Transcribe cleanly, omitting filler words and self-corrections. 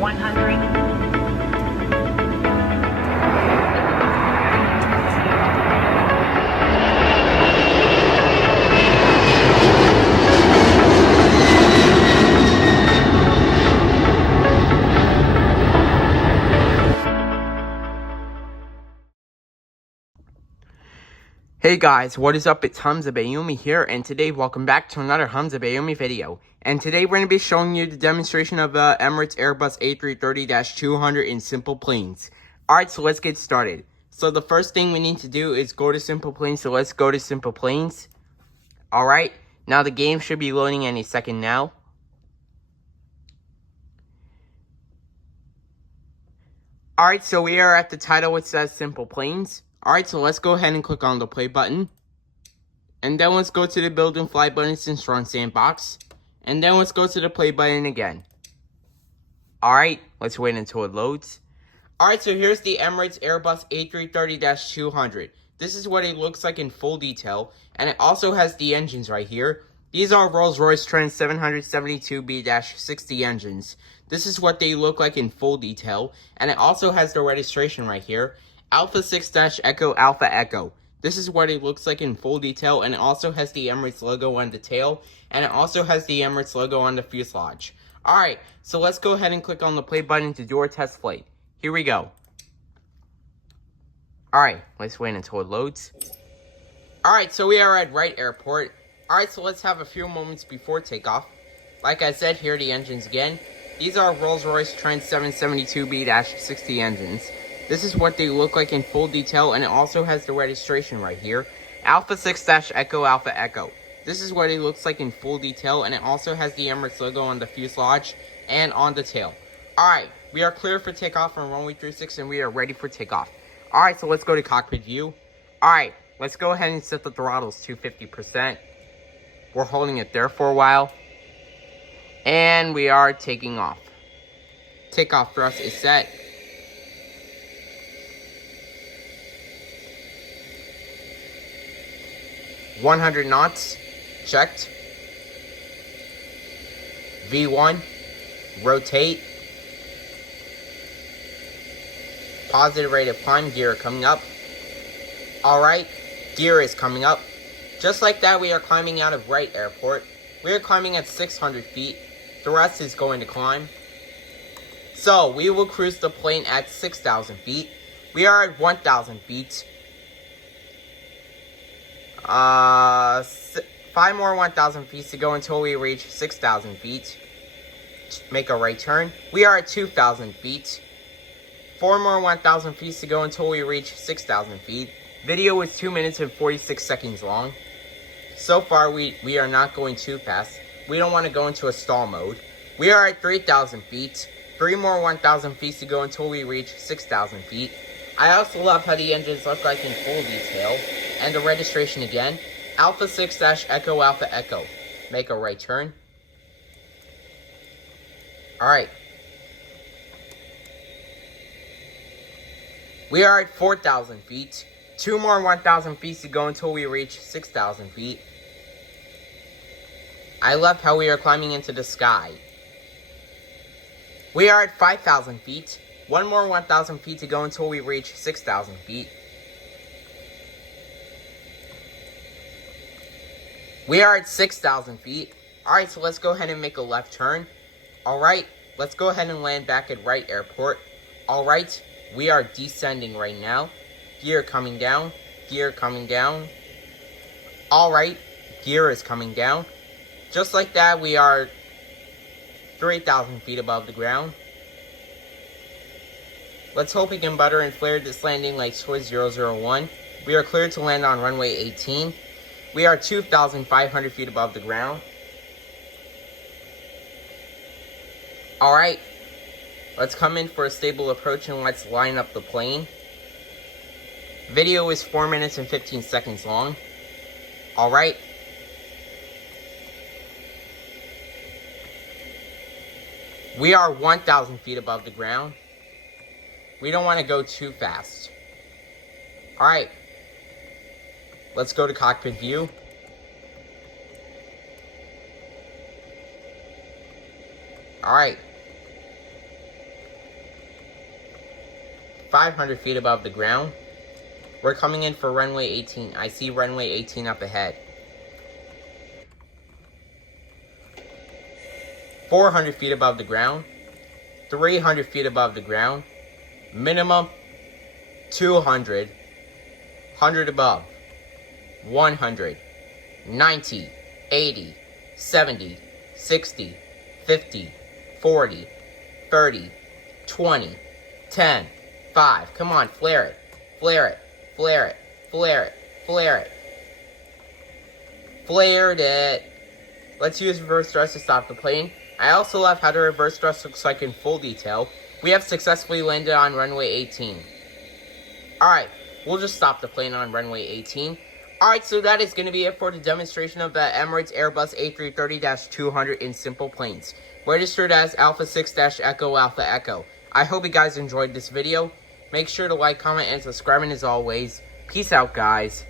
100. Hey guys, what is up? It's Hamza Bayoumi here, and today welcome back to another Hamza Bayoumi video. And today we're going to be showing you the demonstration of the Emirates Airbus A330-200 in SimplePlanes. Alright, so let's get started. So the first thing we need to do is go to SimplePlanes, so let's go to SimplePlanes. Alright, now the game should be loading any second now. Alright, so we are at the title which says SimplePlanes. Alright, so let's go ahead and click on the play button. And then let's go to the build and fly button since we're on sandbox. And then let's go to the play button again. Alright, let's wait until it loads. Alright, so here's the Emirates Airbus A330-200. This is what it looks like in full detail. And it also has the engines right here. These are Rolls-Royce Trent 772B-60 engines. This is what they look like in full detail. And it also has the registration right here. Alpha 6-Echo Alpha Echo. This is what it looks like in full detail, and it also has the Emirates logo on the tail, and it also has the Emirates logo on the fuselage. Alright, so let's go ahead and click on the play button to do our test flight. Here we go. Alright, let's wait until it loads. Alright, so we are at Wright Airport. Alright, so let's have a few moments before takeoff. Like I said, here are the engines again. These are Rolls-Royce Trent 772B-60 engines. This is what they look like in full detail, and it also has the registration right here. Alpha 6-Echo Alpha Echo. This is what it looks like in full detail, and it also has the Emirates logo on the fuselage and on the tail. Alright, we are clear for takeoff on runway 36, and we are ready for takeoff. Alright, so let's go to cockpit view. Alright, let's go ahead and set the throttles to 50%. We're holding it there for a while. And we are taking off. Takeoff thrust is set. 100 knots, checked. V1, rotate. Positive rate of climb, gear coming up. Alright, gear is coming up. Just like that, we are climbing out of Wright Airport. We are climbing at 600 feet. Thrust is going to climb. So, we will cruise the plane at 6,000 feet. We are at 1,000 feet. 5 more 1,000 feet to go until we reach 6,000 feet. Make a right turn. We are at 2,000 feet. 4 more 1,000 feet to go until we reach 6,000 feet. Video is 2 minutes and 46 seconds long. So far, we are not going too fast. We don't want to go into a stall mode. We are at 3,000 feet. 3 more 1,000 feet to go until we reach 6,000 feet. I also love how the engines look like in full detail. And the registration again, Alpha 6-Echo Alpha Echo. Make a right turn. Alright. We are at 4,000 feet. 2 more 1,000 feet to go until we reach 6,000 feet. I love how we are climbing into the sky. We are at 5,000 feet. 1 more 1,000 feet to go until we reach 6,000 feet. We are at 6,000 feet. Alright, so let's go ahead and make a left turn. Alright, let's go ahead and land back at Wright Airport. Alright, we are descending right now. Gear coming down. Gear coming down. Alright, gear is coming down. Just like that, we are 3,000 feet above the ground. Let's hope we can butter and flare this landing like Swiss 001. We are cleared to land on runway 18. We are 2,500 feet above the ground. Alright, let's come in for a stable approach and let's line up the plane. Video is 4 minutes and 15 seconds long. Alright. We are 1,000 feet above the ground. We don't want to go too fast. Alright. Let's go to cockpit view. Alright. 500 feet above the ground. We're coming in for runway 18. I see runway 18 up ahead. 400 feet above the ground. 300 feet above the ground. Minimum 200. 100 above. 100. 90. 80. 70. 60. 50. 40. 30. 20. 10. 5. Come on, flare it. Flare it. Flare it. Flare it. Flare it. Flared it. Let's use reverse thrust to stop the plane. I also love how the reverse thrust looks like in full detail. We have successfully landed on runway 18. Alright, we'll just stop the plane on runway 18. Alright, so that is going to be it for the demonstration of the Emirates Airbus A330-200 in SimplePlanes, registered as Alpha 6-Echo Alpha Echo. I hope you guys enjoyed this video. Make sure to like, comment, and subscribe, and as always, peace out, guys.